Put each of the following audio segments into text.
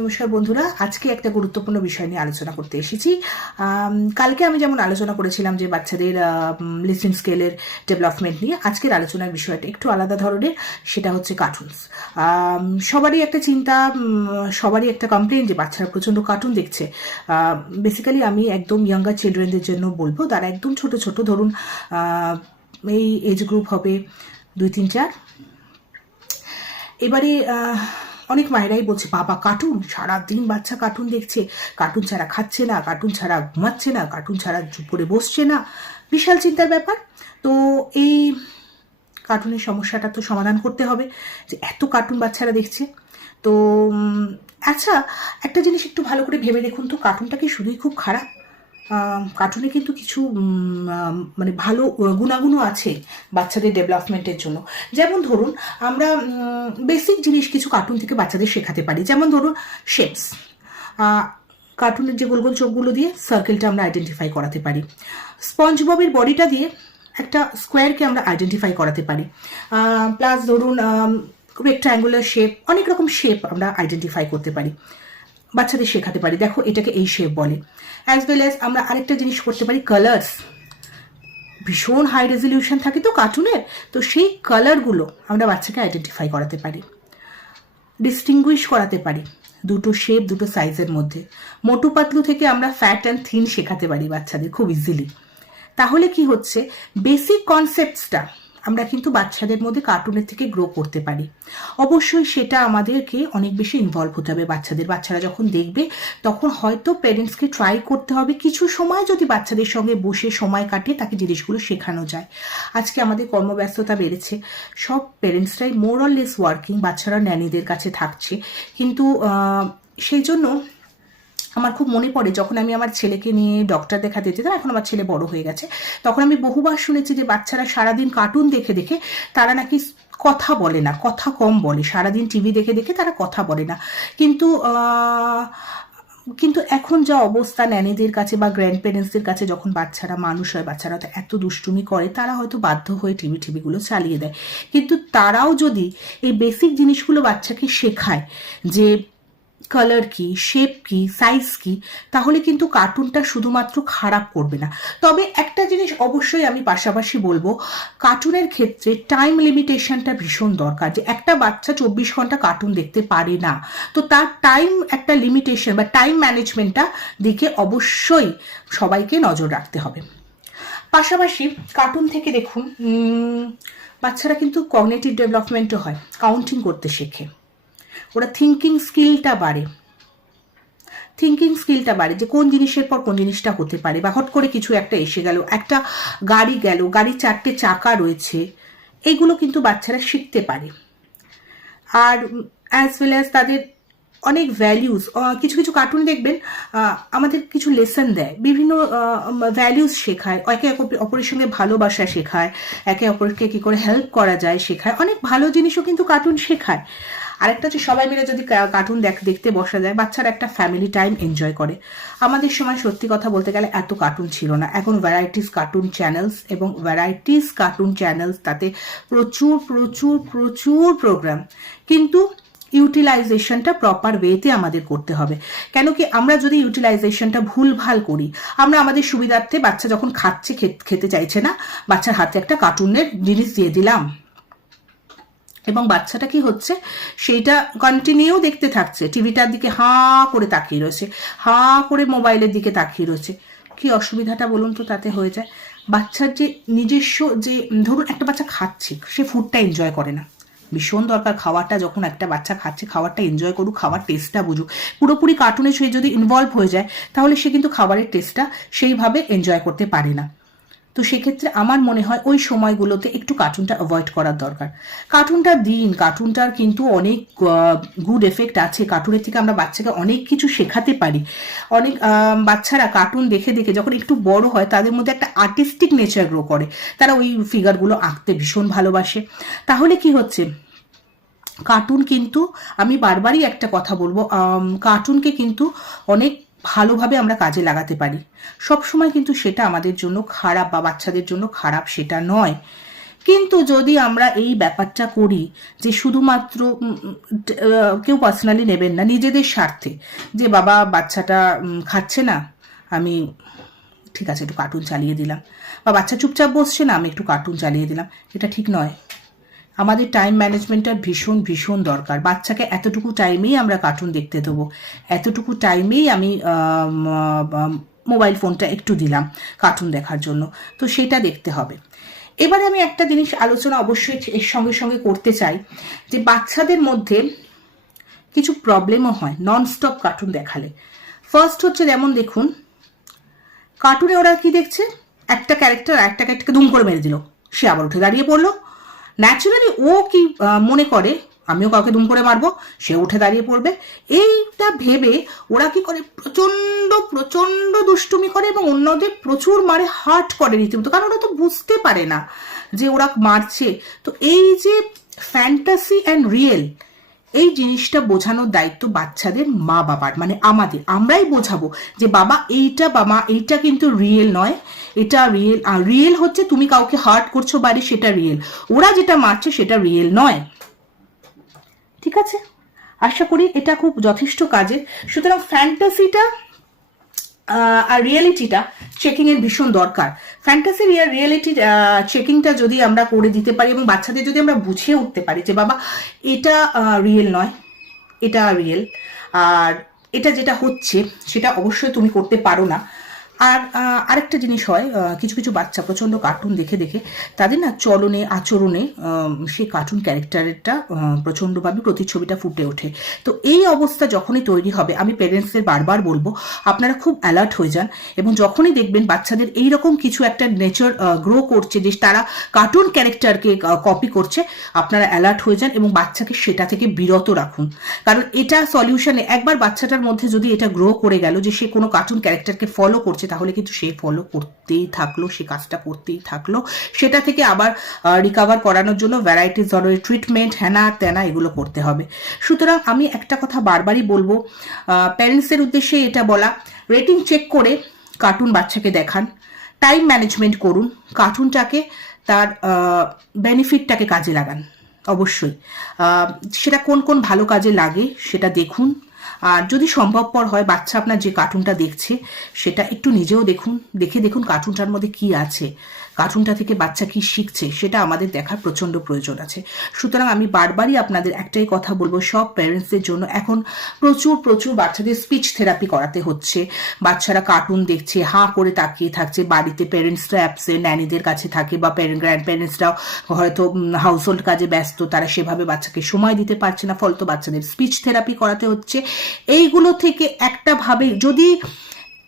নমস্কার বন্ধুরা, আজকে একটা গুরুত্বপূর্ণ বিষয় নিয়ে আলোচনা করতে এসেছি। কালকে আমি যেমন আলোচনা করেছিলাম যে বাচ্চাদের লিসনিং স্কেলের ডেভেলপমেন্ট নিয়ে, আজকের আলোচনার বিষয়টা একটু আলাদা ধরনের। সেটা হচ্ছে কার্টুনস। সবারই একটা চিন্তা, সবারই একটা কমপ্লেন যে বাচ্চারা প্রচণ্ড কার্টুন দেখছে। বেসিক্যালি আমি একদম ইয়াঙ্গার চিলড্রেনদের জন্য বলবো, তারা একদম ছোট ছোট, ধরুন এই এজ গ্রুপ হবে 2, 3, 4। এবারে অনেক মায়েরাই বলছে, বাবা কার্টুন, সারাদিন বাচ্চা কার্টুন দেখছে, কার্টুন ছাড়া খাচ্ছে না, কার্টুন ছাড়া ঘুমাচ্ছে না, কার্টুন ছাড়া চুপ করে বসছে না। বিশাল চিন্তার ব্যাপার। তো এই কার্টুনের সমস্যাটা তো সমাধান করতে হবে, যে এত কার্টুন বাচ্চারা দেখছে। তো আচ্ছা, একটা জিনিস একটু ভালো করে ভেবে দেখুন তো, কার্টুনটা কি শুধুই খুব খারাপ? কার্টুনে কিন্তু কিছু মানে ভালো গুণাগুণও আছে বাচ্চাদের ডেভেলপমেন্টের জন্য। যেমন ধরুন, আমরা বেসিক জিনিস কিছু কার্টুন থেকে বাচ্চাদের শেখাতে পারি। যেমন ধরুন শেপস, কার্টুনের যে গোল গোল চোখগুলো দিয়ে সার্কেলটা আমরা আইডেন্টিফাই করাতে পারি। স্পঞ্জ ববের বডিটা দিয়ে একটা স্কোয়ারকে আমরা আইডেন্টিফাই করাতে পারি। প্লাস ধরুন রেক্ট্যাঙ্গুলার শেপ, অনেক রকম শেপ আমরা আইডেন্টিফাই করতে পারি, বাচ্চাদের শেখাতে পারি। দেখো, এটাকে এই শেপ বলে। অ্যাজ ওয়েল অ্যাজ আমরা আরেকটা জিনিস করতে পারি, কালার্স। ভীষণ হাই রেজলিউশন থাকে তো কার্টুনের, তো সেই কালারগুলো আমরা বাচ্চাকে আইডেন্টিফাই করাতে পারি, ডিস্টিংগুইশ করাতে পারি দুটো শেপ, দুটো সাইজের মধ্যে। মোটু পাতলু থেকে আমরা ফ্যাট অ্যান্ড থিন শেখাতে পারি বাচ্চাদের খুব ইজিলি। তাহলে কি হচ্ছে, বেসিক কনসেপ্টসটা আমরা কিন্তু বাচ্চাদের মধ্যে কার্টুনের থেকে গ্রো করতে পারি। অবশ্যই সেটা আমাদেরকে অনেক বেশি ইনভলভ হতে হবে বাচ্চারা যখন দেখবে, তখন হয়তো প্যারেন্টসকে ট্রাই করতে হবে কিছু সময়, যদি বাচ্চাদের সঙ্গে বসে সময় কাটিয়ে তাকে জিনিসগুলো শেখানো যায়। আজকে আমাদের কর্মব্যস্ততা বেড়েছে, সব প্যারেন্টসরাই মোর অর লেস ওয়ার্কিং, বাচ্চারা ন্যানিদের কাছে থাকছে। কিন্তু সেই জন্য আমার খুব মনে পড়ে, যখন আমি আমার ছেলেকে নিয়ে ডক্টর দেখাতে যেতাম, এখন আমার ছেলে বড় হয়ে গেছে, তখন আমি বহুবার শুনেছি যে বাচ্চারা সারাদিন কার্টুন দেখে দেখে তারা নাকি কথা বলে না, কথা কম বলে, সারাদিন টিভি দেখে দেখে তারা কথা বলে না। কিন্তু এখন যা অবস্থা ন্যানিদের কাছে বা গ্র্যান্ড প্যারেন্টসদের কাছে, যখন বাচ্চারা মানুষ হয়, বাচ্চারা তো এত দুষ্টুমি করে, তারা হয়তো বাধ্য হয়ে টিভিগুলো চালিয়ে দেয়। কিন্তু তারাও যদি এই বেসিক জিনিসগুলো বাচ্চাকে শেখায়, যে কালার কি, শেপ কি, সাইজ কি, তাহলে কিন্তু কার্টুনটা শুধুমাত্র খারাপ করবে না। তবে একটা জিনিস অবশ্যই আমি পাশাপাশি বলবো, কার্টুনের ক্ষেত্রে টাইম লিমিটেশনটা ভীষণ দরকার। যে একটা বাচ্চা 24 ঘন্টা কার্টুন দেখতে পারে না, তো তার টাইম একটা লিমিটেশন বা টাইম ম্যানেজমেন্টটা দিকে অবশ্যই সবাইকে নজর রাখতে হবে। পাশাপাশি কার্টুন থেকে দেখুন, বাচ্চারা কিন্তু কগনিটিভ ডেভেলপমেন্টও হয়, কাউন্টিং করতে শেখে, ওরা থিঙ্কিং স্কিলটা বাড়ে, যে কোন জিনিসের পর কোন জিনিসটা হতে পারে, বা হট করে কিছু একটা এসে গেল, একটা গাড়ি গেল, গাড়ির 4টে চাকা রয়েছে, এইগুলো কিন্তু বাচ্চারা শিখতে পারে। আর অ্যাজ ওয়েল অ্যাজ তাদের অনেক ভ্যালিউস, কিছু কিছু কার্টুন দেখবেন আমাদের কিছু লেসন দেয়, বিভিন্ন ভ্যালিউস শেখায়, একে অপরের সঙ্গে ভালোবাসা শেখায়, একে অপরকে কী করে হেল্প করা যায় শেখায়, অনেক ভালো জিনিসও কিন্তু কার্টুন শেখায়। আরেকটা হচ্ছে, সবাই মিলে যদি কার্টুন দেখতে বসা যায়, বাচ্চারা একটা ফ্যামিলি টাইম এনজয় করে। আমাদের সময় সত্যি কথা বলতে গেলে এত কার্টুন ছিল না, এখন ভ্যারাইটিস কার্টুন চ্যানেলস, এবং তাতে প্রচুর প্রচুর প্রচুর প্রোগ্রাম, কিন্তু ইউটিলাইজেশনটা প্রপার ওয়েতে আমাদের করতে হবে। কেন কি, আমরা যদি ইউটিলাইজেশনটা ভুলভাল করি, আমরা আমাদের সুবিধার্থে, বাচ্চা যখন খাচ্ছে, খেতে চাইছে না, বাচ্চার হাতে একটা কার্টুনের জিনিস দিয়ে দিলাম, এবং বাচ্চাটা কি হচ্ছে, সেইটা কন্টিনিউ দেখতে থাকছে, টিভিটার দিকে হাঁ করে তাকিয়ে রয়েছে, হাঁ করে মোবাইলের দিকে তাকিয়ে রয়েছে। কি অসুবিধাটা বলুন তো তাতে হয়ে যায়? বাচ্চার যে নিজস্ব, যে ধরুন একটা বাচ্চা খাচ্ছে, সে ফুডটা এনজয় করে না। ভীষণ দরকার খাওয়াটা, যখন একটা বাচ্চা খাচ্ছে, খাবারটা এনজয় করুক, খাবার টেস্টটা বুঝুক। পুরোপুরি কার্টুনে সে যদি ইনভলভ হয়ে যায়, তাহলে সে কিন্তু খাবারের টেস্টটা সেইভাবে এনজয় করতে পারে না। তো সেক্ষেত্রে আমার মনে হয় ওই সময়গুলোতে একটু কার্টুনটা অ্যাভয়েড করার দরকার। কার্টুনটার কিন্তু অনেক গুড এফেক্ট আছে। কার্টুনের থেকে আমরা বাচ্চাকে অনেক কিছু শেখাতে পারি। অনেক বাচ্চারা কার্টুন দেখে দেখে যখন একটু বড় হয়, তাদের মধ্যে একটা আর্টিস্টিক নেচার গ্রো করে, তারা ওই ফিগারগুলো আঁকতে ভীষণ ভালোবাসে। তাহলে কি হচ্ছে, কার্টুন কিন্তু, আমি বারবারই একটা কথা বলবো, কার্টুনকে কিন্তু অনেক ভালোভাবে আমরা কাজে লাগাতে পারি। সব সময় কিন্তু সেটা আমাদের জন্য খারাপ বা বাচ্চাদের জন্য খারাপ সেটা নয়। কিন্তু যদি আমরা এই ব্যাপারটা করি যে শুধুমাত্র কেউ পার্সোনালি নেবেন না, নিজেদের স্বার্থে, যে বাবা বাচ্চাটা খাচ্ছে না, আমি ঠিক আছে একটু কার্টুন চালিয়ে দিলাম, বা বাচ্চা চুপচাপ বসছে না, আমি একটু কার্টুন চালিয়ে দিলাম, এটা ঠিক নয়। আমাদের টাইম ম্যানেজমেন্টটা ভীষণ ভীষণ দরকার। বাচ্চাকে এতটুকু টাইমেই আমরা কার্টুন দেখতে দেবো, এতটুকু টাইমেই আমি মোবাইল ফোনটা একটু দিলাম কার্টুন দেখার জন্য, তো সেটা দেখতে হবে। এবারে আমি একটা জিনিস আলোচনা অবশ্যই এর সঙ্গে সঙ্গে করতে চাই, যে বাচ্চাদের মধ্যে কিছু প্রবলেমও হয় ননস্টপ কার্টুন দেখালে। ফার্স্ট হচ্ছে যেমন দেখুন, কার্টুনে ওরা কি দেখছে, একটা ক্যারেক্টারকে দুম করে মেরে দিল, সে আবার উঠে দাঁড়িয়ে পড়লো। ন্যাচুরালি ও কি মনে করে আমিও কাউকে দুম করে মারবো, সে উঠে দাঁড়িয়ে পড়বে। এইটা ভেবে ওরা কি করে, প্রচন্ড প্রচন্ড দুষ্টুমি করে এবং অন্যদের প্রচুর মারে, হার্ট করে রীতিমতো, কারণ ওরা তো বুঝতে পারে না যে ওরা মারছে। তো এই যে ফ্যান্টাসি অ্যান্ড রিয়েল, এই জিনিসটা বোঝানোর দায়িত্ব বাচ্চাদের মা বাবার, মানে আমাদের, আমরাই বোঝাবো যে বাবা এইটা, বাবা এইটা কিন্তু রিয়েল নয়, এটা রিয়েল। আর রিয়েল হচ্ছে তুমি কাউকে হার্ট করছো বাইরে, সেটা রিয়েল, ওরা যেটা মারছে সেটা রিয়েল নয়। ঠিক আছে, আশা করি এটা খুব যথেষ্ট কাজের। সুতরাং ফ্যান্টাসিটা আর রিয়েলিটিটা চেকিং এর ভীষণ দরকার। ফ্যান্টাসি রিয়েলিটি চেকিংটা যদি আমরা করে দিতে পারি এবং বাচ্চাদের যদি আমরা বুঝিয়ে উঠতে পারি যে বাবা এটা রিয়েল নয়, এটা রিয়েল, আর এটা যেটা হচ্ছে সেটা অবশ্যই তুমি করতে পারো না। আর আরেকটা জিনিস হয়, কিছু কিছু বাচ্চা প্রচণ্ড কার্টুন দেখে দেখে তাদের না চলনে আচরণে সেই কার্টুন ক্যারেক্টারটা প্রচণ্ডভাবে প্রতিচ্ছবিটা ফুটে ওঠে। তো এই অবস্থা যখনই তৈরি হবে, আমি পেরেন্টসদের বারবার বলবো আপনারা খুব অ্যালার্ট হয়ে যান, এবং যখনই দেখবেন বাচ্চাদের এইরকম কিছু একটা নেচার গ্রো করছে যে তারা কার্টুন ক্যারেক্টারকে কপি করছে, আপনারা অ্যালার্ট হয়ে যান এবং বাচ্চাকে সেটা থেকে বিরত রাখুন। কারণ এটা সলিউশনে, একবার বাচ্চাটার মধ্যে যদি এটা গ্রো করে গেল যে সে কোনো কার্টুন ক্যারেক্টারকে ফলো করছে, তাহলে কিন্তু সে ফলো করতেই থাকলো, সে কাজটা করতেই থাকলো, সেটা থেকে আবার রিকভার করানোর জন্য ভ্যারাইটিস ধরনের ট্রিটমেন্ট, হ্যানা ত্যানা এগুলো করতে হবে। সুতরাং আমি একটা কথা বারবারই বলবো, প্যারেন্টসের উদ্দেশ্যে এটা বলা, রেটিং চেক করে কার্টুন বাচ্চাকে দেখান, টাইম ম্যানেজমেন্ট করুন, কার্টুনটাকে তার বেনিফিটটাকে কাজে লাগান অবশ্যই। সেটা কোন কোন ভালো কাজে লাগে সেটা দেখুন। আর যদি সম্ভবপর হয় বাচ্চা আপনার যে কার্টুনটা দেখছে সেটা একটু নিজেও দেখুন, দেখুন কার্টুনটার মধ্যে কি আছে, কার্টুনটা থেকে বাচ্চা কি শিখছে, সেটা আমাদের দেখার প্রচণ্ড প্রয়োজন আছে। সুতরাং আমি বারবারই আপনাদের একটাই কথা বলবো, সব প্যারেন্টসদের জন্য এখন প্রচুর প্রচুর বাচ্চাদের স্পিচ থেরাপি করাতে হচ্ছে। বাচ্চারা কার্টুন দেখছে, হাঁ করে তাকিয়ে থাকছে, বাড়িতে প্যারেন্টসরা অ্যাবসেন্ট, ন্যানিদের কাছে থাকে, বা গ্র্যান্ড প্যারেন্টসরাও হয়তো হাউস হোল্ড কাজে ব্যস্ত, তারা সেভাবে বাচ্চাকে সময় দিতে পারছে না, ফলত বাচ্চাদের স্পিচ থেরাপি করাতে হচ্ছে। এইগুলো থেকে একটা ভাবে যদি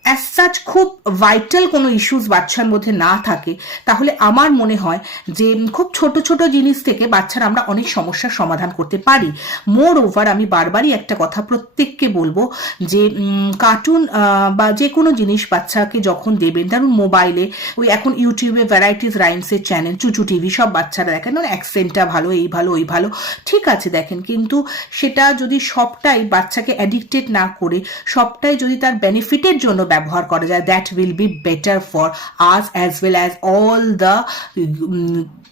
অ্যাজ সাচ খুব ভাইটাল কোনো ইস্যুস বাচ্চার মধ্যে না থাকে, তাহলে আমার মনে হয় যে খুব ছোট ছোট জিনিস থেকে বাচ্চারা আমরা অনেক সমস্যার সমাধান করতে পারি। মোর ওভার আমি বারবারই একটা কথা প্রত্যেককে বলবো যে কার্টুন বা যে কোনো জিনিস বাচ্চাকে যখন দেবেন, ধরুন মোবাইলে ওই এখন ইউটিউবে ভ্যারাইটিস রাইমসের চ্যানেল, চুচু টিভি, সব বাচ্চারা দেখেন, অ্যাকসেন্টটা ভালো, এই ভালো ওই ভালো, ঠিক আছে দেখেন, কিন্তু সেটা যদি সবটাই বাচ্চাকে অ্যাডিক্টেড না করে সবটাই যদি তার বেনিফিটের জন্য ব্যবহার করা যায়, that will be better for us as well as all the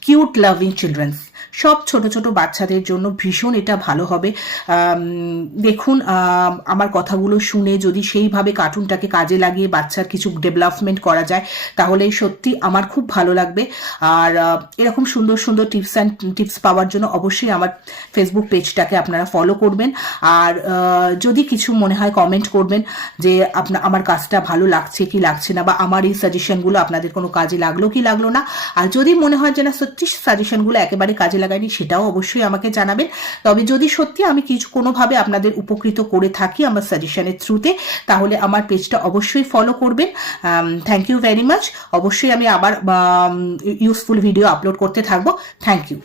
cute loving children's. সব ছোট ছোট বাচ্চাদের জন্য ভীষণ এটা ভালো হবে। দেখুন আমার কথাগুলো শুনে যদি সেইভাবে কার্টুনটাকে কাজে লাগিয়ে বাচ্চার কিছু ডেভেলপমেন্ট করা যায়, তাহলে সত্যি আমার খুব ভালো লাগবে। আর এরকম সুন্দর সুন্দর টিপস পাওয়ার জন্য অবশ্যই আমার ফেসবুক পেজটাকে আপনারা ফলো করবেন। আর যদি কিছু মনে হয় কমেন্ট করবেন যে আমার কাজটা ভালো লাগছে কি লাগছে না, বা আমার এই সাজেশনগুলো আপনাদের কোনো কাজে লাগলো কি লাগলো না। আর যদি মনে হয় যে না সত্যি সাজেশনগুলো একেবারে কাজে লাগায়নি, সেটাও অবশ্যই আমাকে জানাবেন। তবে যদি সত্যি আমি কিছু কোনোভাবে আপনাদের উপকৃত করে থাকি আমার সাজেশনের থ্রুতে, তাহলে আমার পেজটা অবশ্যই ফলো করবেন। Thank you very much. অবশ্যই আমি আবার ইউজফুল ভিডিও আপলোড করতে থাকবো। Thank you.